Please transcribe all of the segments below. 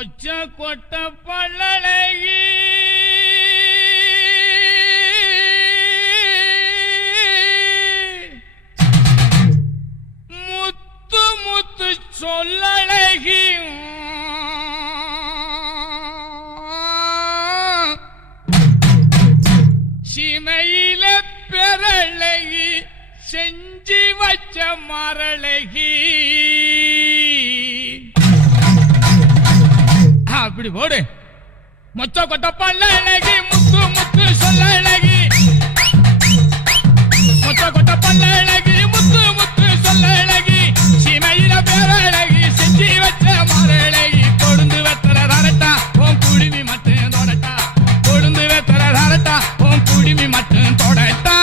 மொச்ச கொட்ட பள்ளழகி முத்து முத்து சொல்லழகி சிமையில பெறழகி செஞ்சி வச்ச மரழகி அப்படி போடு மொச்ச கொட்ட பள்ளழகி முத்து முத்து சொல்லழகி மொச்ச கொட்ட பள்ளழகி முத்து முத்து சொல்லழகி சிமையில பேரழகி செஞ்சி வச்ச மரழகி கொழுந்து வெத்தர தரட்டா உன் குடிமி மட்டும் தொடட்டா கொழுந்து வெத்தர தரட்டா உன் குடிமி மட்டும் தொடட்டா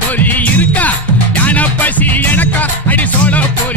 பொறி இருக்கா ஞான பசி எனக்கா அடி சோழ பொறி